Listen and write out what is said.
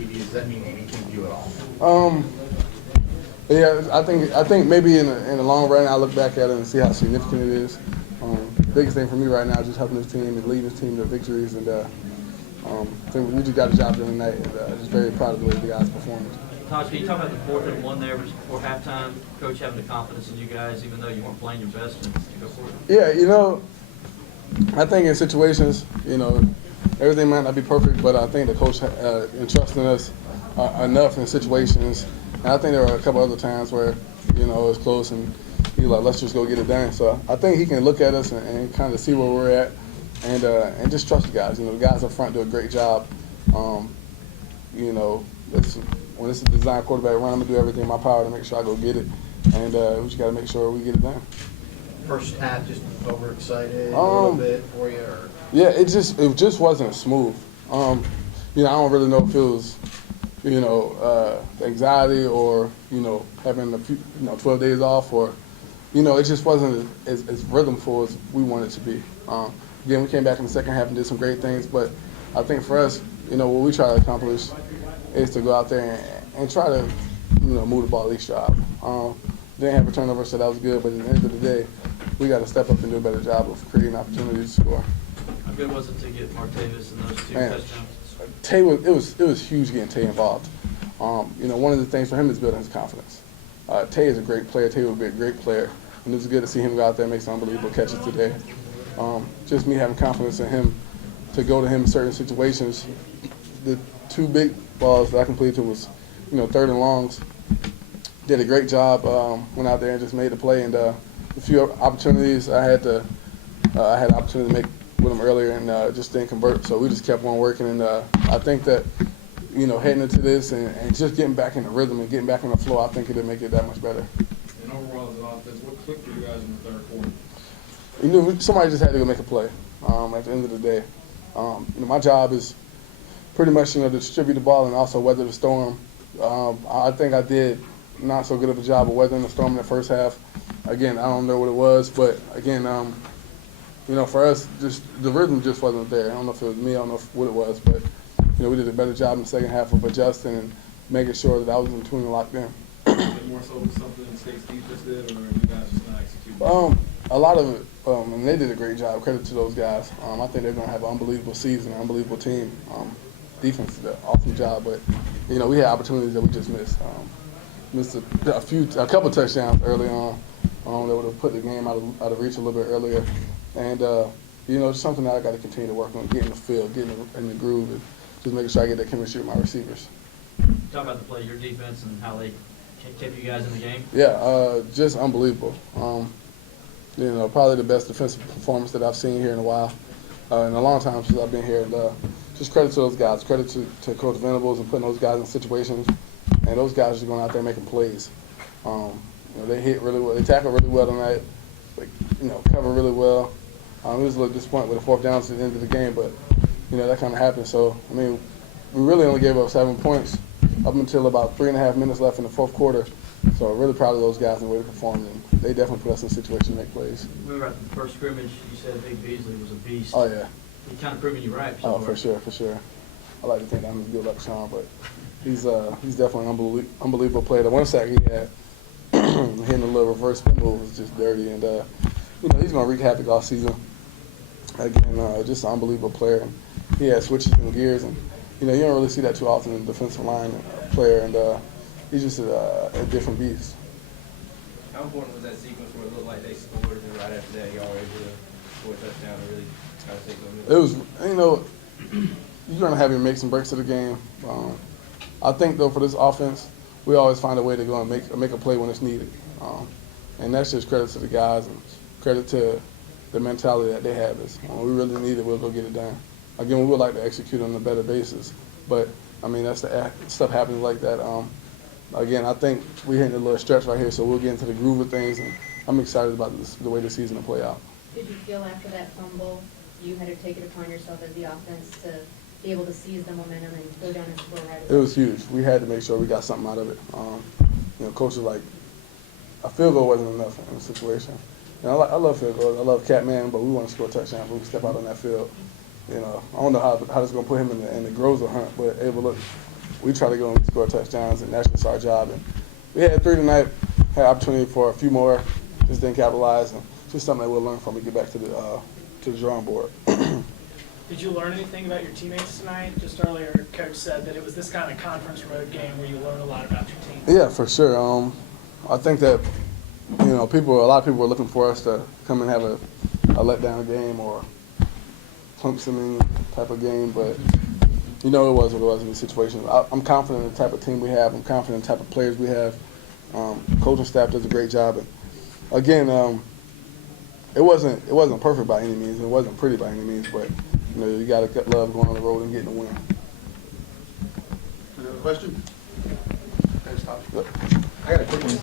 TD, does that mean anything to you at all? Yeah, I think maybe in the long run, I look back at it and see how significant it is. Biggest thing for me right now is just helping this team and leading this team to victories. And I think we just got a job done tonight. And just very proud of the way the guys performed. Tajh, can you talk about the 4th and 1 there before halftime? Coach having the confidence in you guys, even though you weren't playing your best, and to go for it? Yeah, I think in situations, everything might not be perfect, but I think the coach entrusting us enough in situations. And I think there were a couple other times where, it was close and he was like, let's just go get it done. So I think he can look at us and kind of see where we're at and just trust the guys. The guys up front do a great job. When it's a design quarterback run, I'm going to do everything in my power to make sure I go get it. And we just got to make sure we get it done. First half, just overexcited a little bit for you? Or? Yeah, it just wasn't smooth. I don't really know if it was anxiety or, having a few, 12 days off or, it just wasn't as rhythmful as we wanted it to be. Again, we came back in the second half and did some great things, but I think for us, what we try to accomplish is to go out there and try to, move the ball at least drive. Didn't have a turnover, so that was good, but at the end of the day, we got to step up and do a better job of creating opportunities to score. How good was it to get Martavis in those 2 touchdowns? Tay it was huge getting Tay involved. One of the things for him is building his confidence. Tay is a great player. Tay will be a great player, and it was good to see him go out there and make some unbelievable catches today. Just me having confidence in him to go to him in certain situations. The 2 big balls that I completed was, 3rd and longs. Did a great job. Went out there and just made the play, and a few opportunities I had the opportunity to make with him earlier and just didn't convert. So we just kept on working, and I think that heading into this and just getting back in the rhythm and getting back in the flow, I think it'll make it that much better. And overall as an offense, what clicked for you guys in the 3rd quarter? Somebody just had to go make a play. At the end of the day, my job is pretty much to distribute the ball and also weather the storm. I think I did not so good of a job of weathering the storm in the first half. Again, I don't know what it was, but again, for us, just the rhythm just wasn't there. I don't know if it was me, I don't know what it was, but we did a better job in the second half of adjusting and making sure that I was in tune and locked in. Is it more so something the State's defense did, or you guys just not executing? A lot of it, and they did a great job. Credit to those guys. I think they're going to have an unbelievable season, an unbelievable team. Defense did an awesome job, but we had opportunities that we just missed. Missed a couple touchdowns early on that would have put the game out of reach a little bit earlier. And it's something that I got to continue to work on, getting the field, getting in the groove, and just making sure I get that chemistry with my receivers. Talk about the play, your defense, and how they kept you guys in the game. Yeah, just unbelievable. Probably the best defensive performance that I've seen here in a while, in a long time since I've been here. And just credit to those guys, credit to Coach Venables and putting those guys in situations, and those guys are going out there making plays. They hit really well, they tackle really well tonight, cover really well. It was a little disappointed with the 4th down at the end of the game, but that kind of happened. So we really only gave up 7 points up until about 3.5 minutes left in the 4th quarter. So really proud of those guys and the way they performed, and they definitely put us in a situation to make plays. We were at the first scrimmage. You said Big Beasley was a beast. Oh yeah. He kind of proving you right. Oh, for sure. I like to think I'm as good like Sean, but he's definitely an unbelievable player. The one sack he had, hitting a little reverse spin move was just dirty, and he's going to wreak havoc all season. Again, just an unbelievable player. And he had switches and gears, and you don't really see that too often in the defensive line player, and he's just a different beast. How important was that sequence where it looked like they scored, and right after that, y'all were able to score a touchdown and really kind of take them? It was, you're going to have your makes and breaks of the game. I think, though, for this offense, we always find a way to go and make a play when it's needed. And that's just credit to the guys and credit to the mentality that they have. Is when we really need it, we'll go get it done. Again, we would like to execute on a better basis, but that's the stuff happening like that. Again, I think we're hitting a little stretch right here, so we'll get into the groove of things, and I'm excited about the way the season will play out. Did you feel after that fumble you had to take it upon yourself as the offense to be able to seize the momentum and go down and score right away? It was huge. We had to make sure we got something out of it. Coach was like, a field goal wasn't enough in the situation. I love field goals. I love Catman, but we want to score a touchdown when we step out on that field. I don't know how this is going to put him in the Groza hunt, but hey, but look, we try to go and score touchdowns, and that's just our job. And we had 3 tonight, had opportunity for a few more, just didn't capitalize. And it's just something that we'll learn from and get back to the drawing board. Did you learn anything about your teammates tonight? Just earlier, Coach said that it was this kind of conference road game where you learn a lot about your team. Yeah, for sure. I think that, you know, a lot of people were looking for us to come and have a letdown game or Clemson type of game, but you know, it was what it was in the situation. I'm confident in the type of team we have. I'm confident in the type of players we have. Coaching staff does a great job. And again, it wasn't perfect by any means. It wasn't pretty by any means, but you know, you got to love going on the road and getting a win. Another question? Thanks, Todd. Yep. I got a quick one.